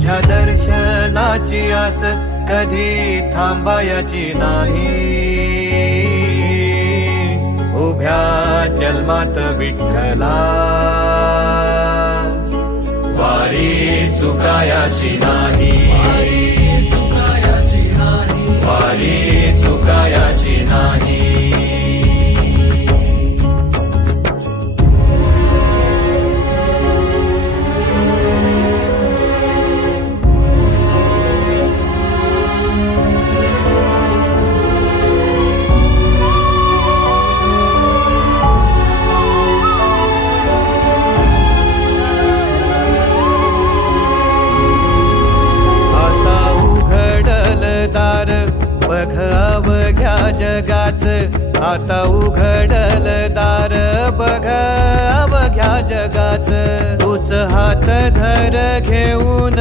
तुझ्या दर्शनाची आस कधी थांबायची नाही. उभ्या जन्मात विठ्ठला वारी चुकायाची नाही. वारी चुकायाची नाही. दार बघ अवघ्या जगाच. आता उघडल दार बघ अवघ्या जगाच. तूच हात धर घेऊन